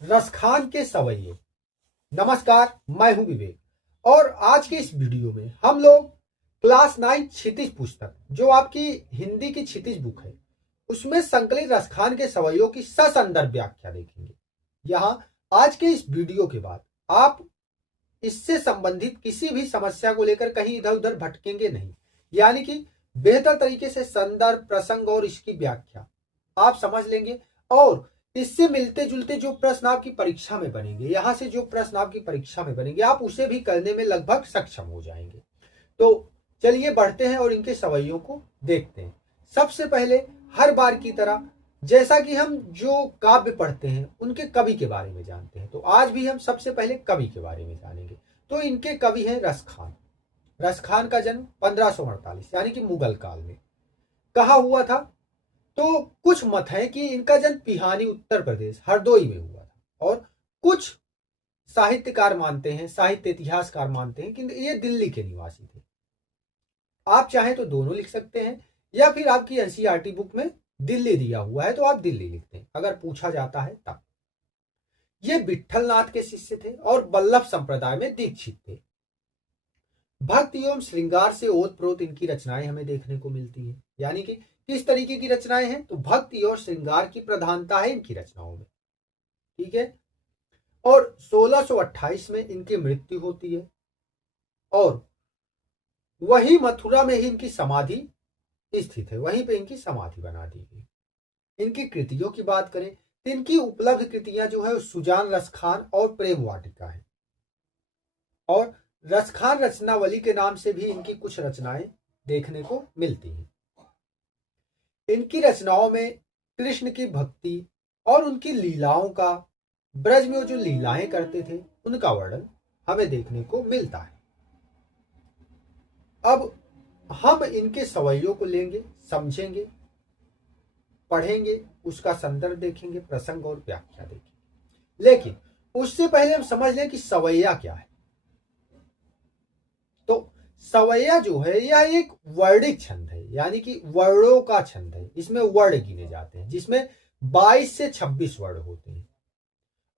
रसखान के सवैये। नमस्कार, मैं हूं विवेक और आज के इस वीडियो में हम लोग क्लास 9 क्षितिज पुस्तक जो आपकी हिंदी की क्षितिज बुक है उसमें संकलित रसखान के सवैयों की ससंदर्भ व्याख्या देखेंगे। यहाँ आज के इस वीडियो के बाद आप इससे संबंधित किसी भी समस्या को लेकर कहीं इधर उधर भटकेंगे नहीं, यानी कि बेहतर तरीके से संदर्भ, प्रसंग और इसकी व्याख्या आप समझ लेंगे और इससे मिलते जुलते जो प्रश्न आपकी परीक्षा में बनेंगे, यहां से जो प्रश्न आपकी परीक्षा में बनेंगे आप उसे भी करने में लगभग सक्षम हो जाएंगे। तो चलिए बढ़ते हैं और इनके सवैयों को देखते हैं। सबसे पहले हर बार की तरह जैसा कि हम जो काव्य पढ़ते हैं उनके कवि के बारे में जानते हैं, तो आज भी हम सबसे पहले कवि के बारे में जानेंगे। तो इनके कवि हैं रसखान। रसखान का जन्म 1548 यानी कि मुगल काल में कहाँ हुआ था। तो कुछ मत है कि इनका जन्म पिहानी उत्तर प्रदेश हरदोई में हुआ था और कुछ साहित्यकार मानते हैं, साहित्य इतिहासकार मानते हैं कि ये दिल्ली के निवासी थे। आप चाहें तो दोनों लिख सकते हैं या फिर आपकी एनसीईआरटी बुक में दिल्ली दिया हुआ है तो आप दिल्ली लिखते हैं अगर पूछा जाता है तब। ये विट्ठलनाथ के शिष्य थे और वल्लभ संप्रदाय में दीक्षित थे। भक्ति एवं श्रृंगार से ओतप्रोत इनकी रचनाएं हमें देखने को मिलती हैं, यानी कि किस तरीके की रचनाएं हैं तो भक्ति और श्रृंगार की प्रधानता है इनकी रचनाओं में। ठीक है। और 1628 में इनकी मृत्यु होती है और वही मथुरा में ही इनकी समाधि स्थित है, वहीं पे इनकी समाधि बना दी गई। इनकी कृतियों की बात करें तो इनकी उपलब्ध कृतियां जो है सुजान रसखान और प्रेम वाटिका है और रसखान रचनावली के नाम से भी इनकी कुछ रचनाएं देखने को मिलती हैं। इनकी रचनाओं में कृष्ण की भक्ति और उनकी लीलाओं का, ब्रज में जो लीलाएं करते थे उनका वर्णन हमें देखने को मिलता है। अब हम इनके सवैयों को लेंगे, समझेंगे, पढ़ेंगे, उसका संदर्भ देखेंगे, प्रसंग और व्याख्या देखेंगे। लेकिन उससे पहले हम समझ लें कि सवैया क्या है। तो सवैया जो है यह एक वर्णिक छंद है, यानी कि वर्णों का छंद है। इसमें वर्ण गिने जाते हैं जिसमें 22 से 26 वर्ण होते हैं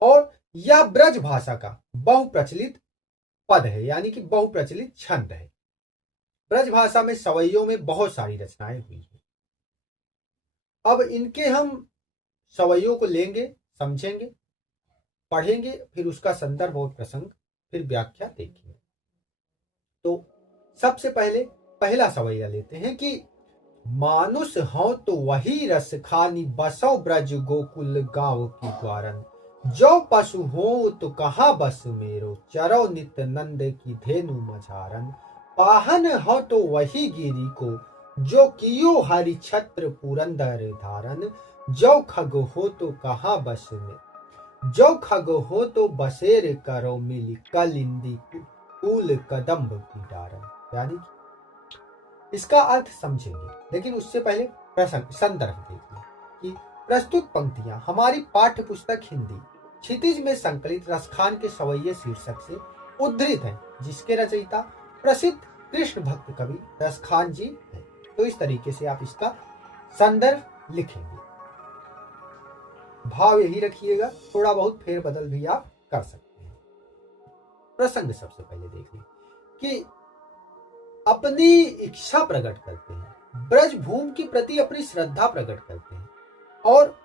और यह ब्रज भाषा का बहुप्रचलित पद है, यानी कि बहुप्रचलित छंद है। ब्रज भाषा में सवैयों में बहुत सारी रचनाएं हुई हैं। अब इनके हम सवैयों को लेंगे, समझेंगे, पढ़ेंगे, फिर उसका संदर्भ और प्रसंग, फिर व्याख्या देखेंगे। तो सबसे पहले पहला सवैया लेते हैं कि मानुष हो तो वही रस खानी बसो ब्रज गोकुल गांव की द्वारन, जो पशु हो तो कहाँ बस मेरो, चरो नित नंद की धेनु मझारन, पाहन हो तो वही गिरी को, जो कियो हरि छत्र पुरंदर धारन, जो खग हो तो कहाँ बस में, जो खग हो तो बसेर करो मिली कलिंदी कूल कदम्ब की डारन। यानी इसका अर्थ समझेंगे, लेकिन उससे पहले प्रसंग संदर्भ देखिए कि प्रस्तुत पंक्तियां हमारी पाठ्य पुस्तक हिंदी क्षितिज में संकलित रसखान के सवैये शीर्षक से उद्धृत हैं, जिसके रचयिता प्रसिद्ध कृष्ण भक्त कवि रसखान जी हैं। तो इस तरीके से आप इसका संदर्भ लिखेंगे, भाव यही रखिएगा, थोड़ा बहुत फेरबदल भी आप कर सकते हैं। प्रसंग सबसे पहले देख लें कि अपनी इच्छा प्रकट करते हैं, ब्रज भूमि के प्रति अपनी श्रद्धा प्रकट करते हैं और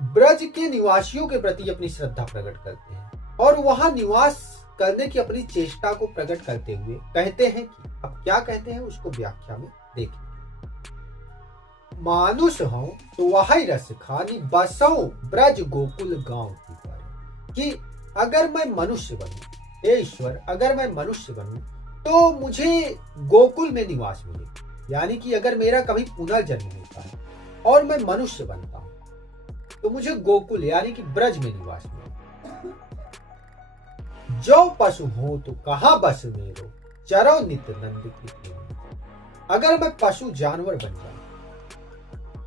ब्रज के निवासियों के प्रति अपनी श्रद्धा प्रकट करते हैं और वहां निवास करने की अपनी चेष्टा को प्रकट करते हुए कहते हैं कि, अब क्या कहते हैं उसको व्याख्या में देखें। मानुष हो तो वही रस खानी बसो ब्रज गोकुल गांव की द्वार, कि अगर मैं मनुष्य बनूं, हे ईश्वर अगर मैं मनुष्य बनूं तो मुझे गोकुल में निवास मिले, यानी कि अगर मेरा कभी पुनर्जन्म होता है और मैं मनुष्य बनता हूं तो मुझे गोकुल यानी कि ब्रज में निवास मिले। जो पशु हो तो कहाँ बस मेरो, चरो नित नंद की धेनु, अगर मैं पशु जानवर बन जाऊं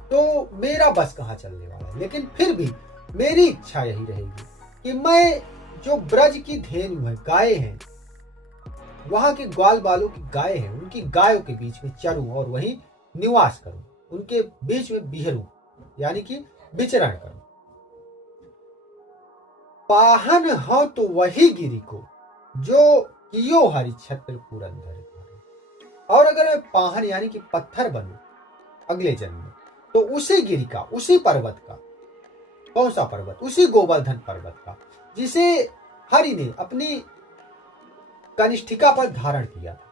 तो मेरा बस कहाँ चलने वाला है। लेकिन फिर भी मेरी इच्छा यही रहेगी कि मैं जो ब्रज की धेनु है, गाय हैं, वहां के ग्वाल बालों की गाय हैं, उनकी गायों के बीच में चरूं और वहीं निवास करूं, उनके बीच में बिहरूं, यानी कि विचरण करूं। पाहन हो तो वही गिरी को, जो कियो हरि छत्र पुरंदर धारे। और अगर मैं पाहन यानी कि पत्थर बनूं अगले जन्म में, तो उसी गिरी का, उसी पर्वत का, कौन सा पर्वत, उसी गोवर्धन पर्वत का, जिसे हरि ने अपनी कनिष्ठिका पर धारण किया था।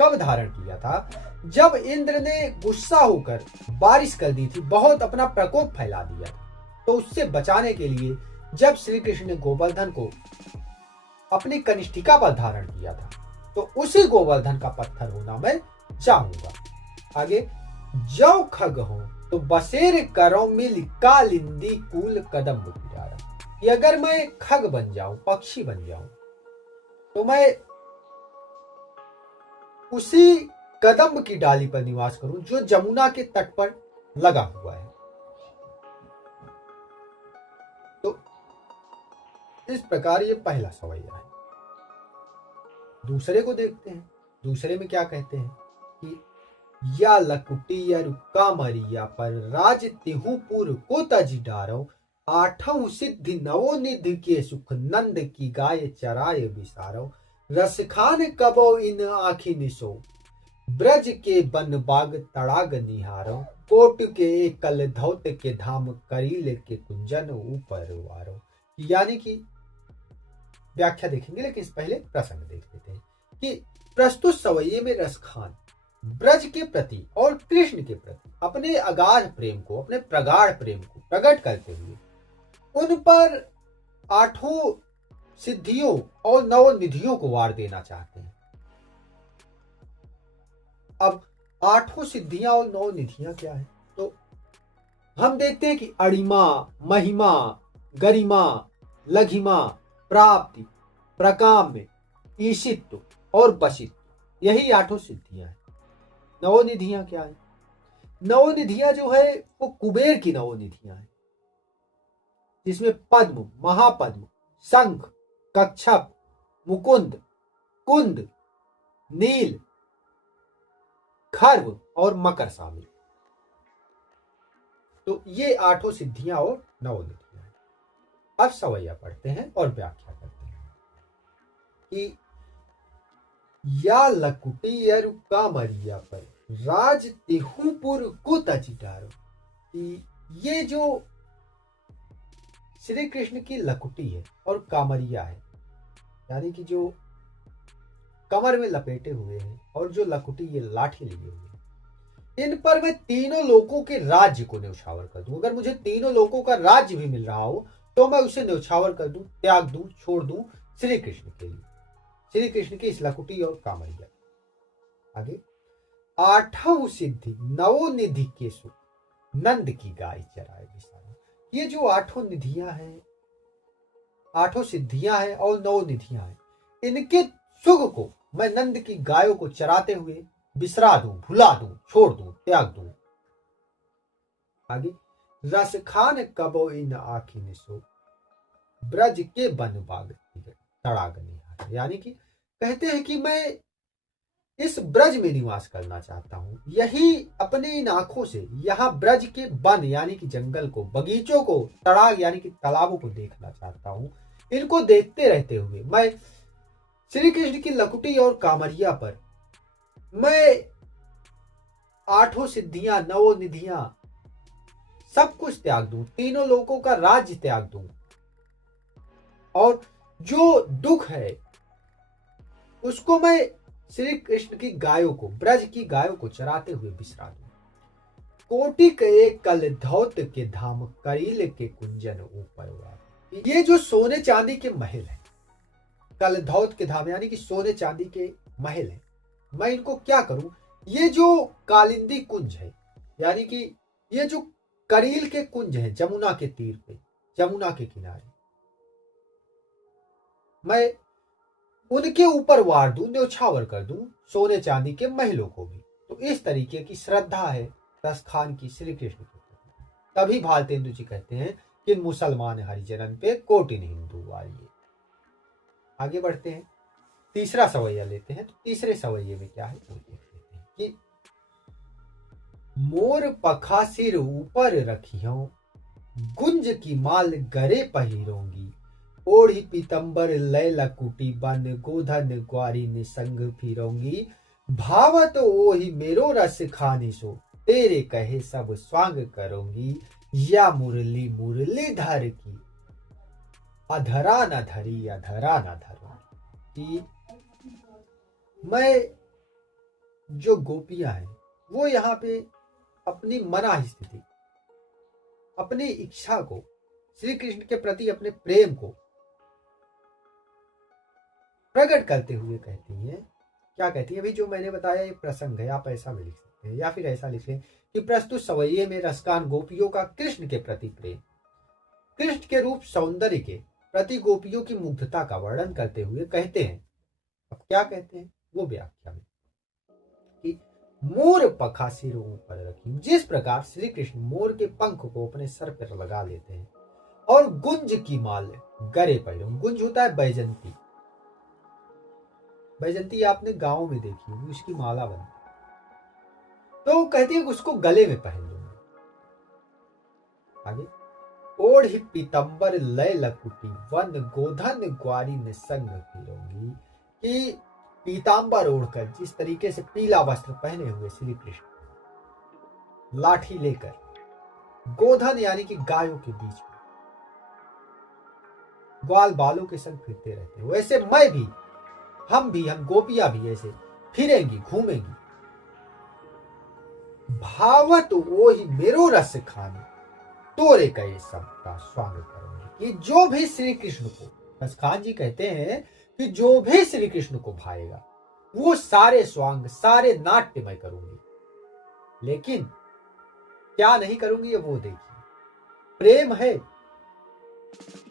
कब धारण किया था? जब इंद्र ने गुस्सा होकर बारिश कर दी थी, बहुत अपना प्रकोप फैला दिया था। तो उससे बचाने के लिए जब श्री कृष्ण ने गोवर्धन को अपनी कनिष्ठिका पर धारण किया था, तो उसी गोवर्धन का पत्थर होना मैं चाहूंगा। आगे, जौ खग हो तो बसेर करो मिल कालिंदी कूल कदम बुझारा। कि अगर मैं खग बन जाऊं, पक्षी बन जाऊं, तो मैं उसी कदम्ब की डाली पर निवास करूं जो जमुना के तट पर लगा हुआ है। तो इस प्रकार ये पहला सवैया है। दूसरे को देखते हैं। दूसरे में क्या कहते हैं कि या लकुटिया रुक्का मरिया पर राज तिहुपुर को तजी डारो, आठों सिद्धि नवोनिधि के सुख नंद की गाय चराय विसारो, रसखान कबो इन आखी निसो, ब्रज के बन बाग तड़ाग निहारो, कोट के कल धौत के धाम करील के कुंजन ऊपर वारो। यानी कि व्याख्या देखेंगे, लेकिन पहले प्रसंग देख लेते हैं कि प्रस्तुत सवैये में रसखान ब्रज के प्रति और कृष्ण के प्रति अपने अगाध प्रेम को, अपने प्रगाढ़ प्रेम को प्रकट करते हुए उन पर आठों सिद्धियों और नवनिधियों को वार देना चाहते हैं। अब आठों सिद्धियां और नवनिधियां क्या है? तो हम देखते हैं कि अणिमा, महिमा, गरिमा, लघिमा, प्राप्ति, प्रकाम्य, ईशित्व और वशित्व, यही आठों सिद्धियां हैं। नवनिधियां क्या है? नवनिधियां जो है वो कुबेर की नवनिधियां हैं, जिसमें पद्म, महापद्म, शंख, कच्छप, मुकुंद, कुंद, नील, खर्व और मकर शामिल। तो ये आठों सिद्धियां और नवनिधियां हैं। अब सवैया पढ़ते हैं और व्याख्या करते हैं कि या लकुटियर कामरिया पर राज तिहुपुर को तजिटारो। कि ये जो श्री कृष्ण की लकुटी है और कामरिया है, यानी कि जो कमर में लपेटे हुए हैं और जो लकुटी, ये लाठी लिए हुए हैं, इन पर मैं तीनों लोगों के राज्य को न्यौछावर कर दूं। अगर मुझे तीनों लोगों का राज्य भी मिल रहा हो तो मैं उसे न्यौछावर कर दूं, त्याग दूं, छोड़ दूं श्री कृष्ण के लिए, श्री कृष्ण की इस लकुटी और कामरिया। आगे, आठों सिद्धि नवोनिधि के सुख नंद की गाय चराए विसारो। ये जो आठों निधियां हैं, आठों सिद्धियां हैं और नवनिधियां हैं, इनके सुख को मैं नंद की गायों को चराते हुए बिसरा दूं, भुला दूं, छोड़ दूं, त्याग दूं। आगे, रस खान कबो इन आखी निसो, ब्रज के बन बाग तड़ाग निहार। यानी कि कहते हैं कि मैं इस ब्रज में निवास करना चाहता हूं, यही अपनी इन आंखों से यहाँ ब्रज के वन यानी कि जंगल को, बगीचों को, तड़ाग यानी कि तालाबों को देखना चाहता हूं। इनको देखते रहते हुए मैं श्री कृष्ण की लकुटी और कामरिया पर मैं आठों सिद्धियां, नवोनिधियां, सब कुछ त्याग दूं, तीनों लोगों का राज्य त्याग दूं, और जो दुख है उसको मैं श्री कृष्ण की गायों को, ब्रज की गायों को चराते हुए बिसरा दूं। कोटि के कल धौत के धाम करील के कुंजन ऊपर हुआ। ये जो सोने चांदी के महल है, कल धौत के धाम यानी कि सोने चांदी के महल है, मैं इनको क्या करूं? ये जो कालिंदी कुंज है, यानी कि ये जो करील के कुंज है जमुना के तीर पे, जमुना के किनारे, मैं उनके ऊपर वार दूं, न्यौछावर कर दूं सोने चांदी के महलों को भी। तो इस तरीके की श्रद्धा है रसखान की श्री कृष्ण के प्रति। तभी भारतेंदु जी कहते हैं कि मुसलमान हरिजनन पे कोटिन हिंदू वालिए। आगे बढ़ते हैं, तीसरा सवैया लेते हैं। तो तीसरे सवैये में क्या है वो देख लेते हैं कि मोर पखा सिर ऊपर रखियो, गुंज की माल गरे पहिरोंगी, ओढ़ी पीतंबर लैला कुटी, बन गोधन ग्वारी निसंग फिरोंगी, भावत ओहि मेरो रस खानी सो, तेरे कहे सब स्वांग करूंगी, या मुरली मुरलीधर की, अधरा न धरी अधरा न धरूंगी। कि मैं जो गोपियां हैं वो यहाँ पे अपनी मना स्थिति, अपनी इच्छा को, श्री कृष्ण के प्रति अपने प्रेम को प्रकट करते हुए कहती हैं। क्या कहती है? अभी जो मैंने बताया ये प्रसंग है, आप ऐसा भी लिख सकते हैं या फिर ऐसा लिख लें कि प्रस्तुत सवैये में रसकान गोपियों का कृष्ण के प्रति प्रेम, कृष्ण के रूप सौंदर्य के प्रति गोपियों की मुग्धता का वर्णन करते हुए कहते हैं। अब क्या कहते हैं वो व्याख्या में कि मोर पखा सिर ऊपर रखी, जिस प्रकार श्री कृष्ण मोर के पंख को अपने सर पर लगा लेते हैं और गुंज की माल गरे पैरों, गुंज होता है बैजंती, बैजंती आपने गांव में देखी होगी, उसकी माला बनती, तो कहती है उसको गले में पहन लूंगी। आगे, ओढ़ पीतंबर लय लकुटी, वन गोधन ग्वारी निसंग फिरोंगी। कि पीतांबर ओढ़कर, जिस तरीके से पीला वस्त्र पहने हुए श्री कृष्ण लाठी लेकर गोधन यानी कि गायों के बीच में ग्वाल बालों के संग फिरते रहते हैं, वैसे मैं भी, हम गोपियां भी ऐसे फिरेंगी, घूमेंगी। भावत ओहि मेरो रस खानी, तोरे कहे सबका स्वागत करूंगी। कि जो भी श्री कृष्ण को, रसखान जी कहते हैं कि जो भी श्री कृष्ण को भाएगा वो सारे स्वांग, सारे नाट्य मैं करूंगी। लेकिन क्या नहीं करूंगी ये वो देखिए, प्रेम है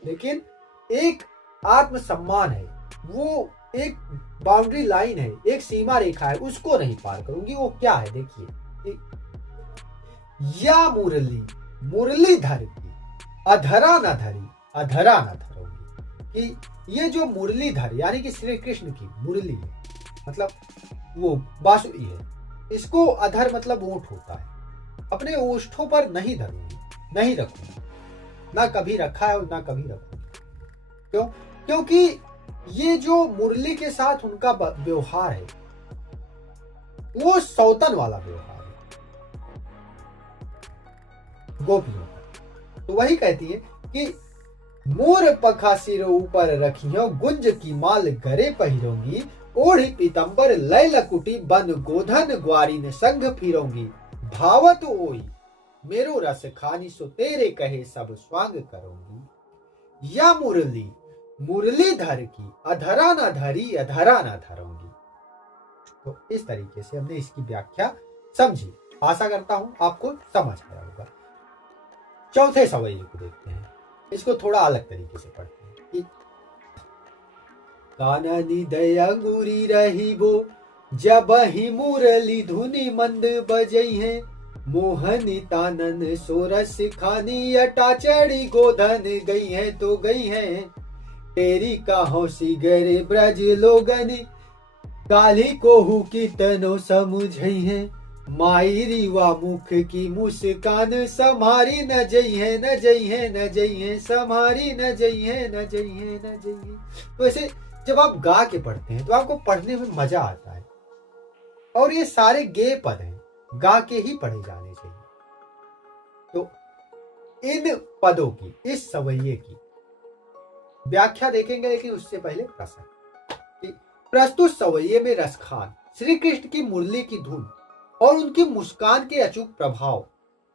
लेकिन एक आत्मसम्मान है, वो एक बाउंड्री लाइन है, एक सीमा रेखा है, उसको नहीं पार करूंगी। वो क्या है देखिए, या मुरली मुरलीधर की, अधरा न धरी अधरा न धरूंगी। कि ये जो मुरलीधर यानी कि श्री कृष्ण की मुरली है, मतलब वो बांसुरी है, इसको अधर मतलब ओंठ होता है, अपने ओष्ठों पर नहीं धरूंगी, नहीं रखूंगी, ना कभी रखा है और ना कभी रखूंगी। क्यों? क्योंकि ये जो मुरली के साथ उनका व्यवहार है वो सौतन वाला व्यवहार है गोपियों का। तो वही कहती है कि मोर पखा सिर ऊपर रखियो, गुंज की माल गरे पहिरोंगी, ओढ़ी पीतंबर लय लकुटी, बन गोधन ग्वारी ने संग फिरोंगी, भावत ओई मेरो रस खानी, सो तेरे कहे सब स्वांग करूंगी, या मुरली मुरलीधर की, अधरा न धरी अधरा न धरूंगी। तो इस तरीके से हमने इसकी व्याख्या समझी, आशा करता हूं आपको समझ आया होगा। चौथे सवैये को देखते हैं, इसको थोड़ा अलग तरीके से पढ़ते हैं। काननी दया अंगूरी रही वो, जब ही मुरली धुनी मंद बजई है, मोहनी तानन सोरस खानी, अटा चढ़ी गोधन गई है तो गई है, तेरी काहो सिगरे ब्रज लोगन, काली कोहू की तनो समझई है, माई रीवा मुख की मुस्कान, समारी न जई है न जई है न जई है, समारी न जई है न जई है न जई है। तो ऐसे जब आप गा के पढ़ते हैं तो आपको पढ़ने में मजा आता है, और ये सारे गे पद हैं, गा के ही पढ़े जाने चाहिए। तो इन पदों की, इस सवैये की व्याख्या देखेंगे, लेकिन उससे पहले प्रश्न कि प्रस्तुत सवैये में रसखान श्री कृष्ण की मुरली की धुन और उनकी मुस्कान के अचूक प्रभाव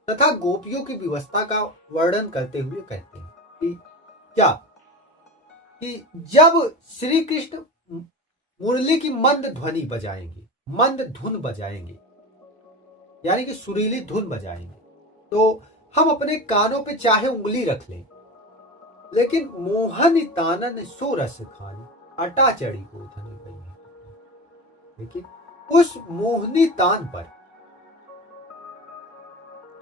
तथा गोपियों की व्यवस्था का वर्णन करते हुए कहते हैं कि क्या, कि जब श्री कृष्ण मुरली की मंद ध्वनि बजाएंगे, मंद धुन बजाएंगे, यानी कि सुरीली धुन बजाएंगे, तो हम अपने कानों पे चाहे उंगली रख लें, लेकिन मोहन तानन सो रस खानी, अटा चढ़ी गोधन गई है। लेकिन उस मोहनी तान पर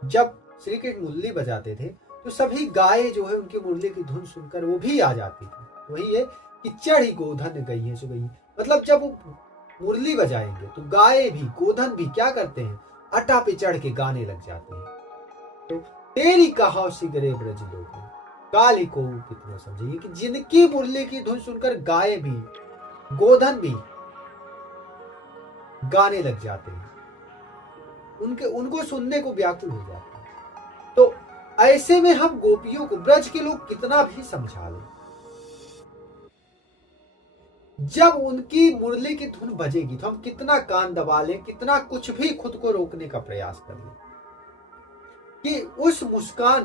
जब श्री कृष्ण मुरली बजाते थे तो सभी गायें जो है उनकी मुरली की धुन सुनकर वो भी आ जाती थी। वही है कि चढ़ी गोधन गई है सो गई, मतलब जब वो मुरली बजाएंगे तो गायें भी, गोधन भी क्या करते हैं, अटा पे चढ़ के गाने लग जाते हैं। तो तेरी कहाव सिगरे ब्रज लोग काली को कितना समझेगी, कि जिनकी मुरली की धुन सुनकर गाय भी गोधन भी गाने लग जाते हैं, उनको सुनने को व्याकुल हो जाते हैं। तो ऐसे में हम गोपियों को ब्रज के लोग कितना भी समझा लें, जब उनकी मुरली की धुन बजेगी तो हम कितना कान दबा लें, कितना कुछ भी खुद को रोकने का प्रयास कर लें, कि उस मुस्कान,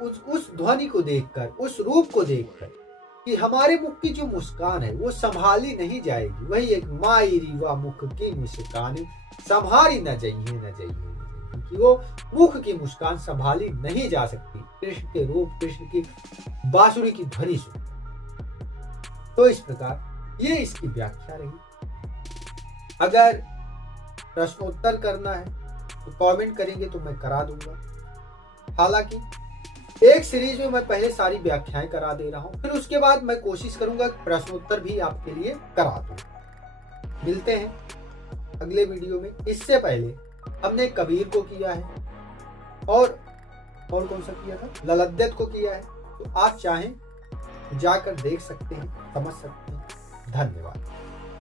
उस ध्वनि को देखकर, उस रूप को देखकर, कि हमारे मुख की जो मुस्कान है वो संभाली नहीं जाएगी। वही एक माई रीवा मुख की मुस्कान संभाली न जाइए न जाइए, कि वो मुख की मुस्कान संभाली नहीं जा सकती कृष्ण के रूप, कृष्ण की बांसुरी की ध्वनि सुन। तो इस प्रकार ये इसकी व्याख्या रही। अगर प्रश्नोत्तर करना है तो कमेंट करेंगे तो मैं करा दूंगा। हालांकि एक सीरीज में मैं पहले सारी व्याख्याएं करा दे रहा हूं, फिर उसके बाद मैं कोशिश करूंगा प्रश्नोत्तर भी आपके लिए करा दूं। मिलते हैं अगले वीडियो में। इससे पहले हमने कबीर को किया है और कौन सा किया था, ललद्दत को किया है। तो आप चाहें जाकर देख सकते हैं, समझ सकते हैं। धन्यवाद।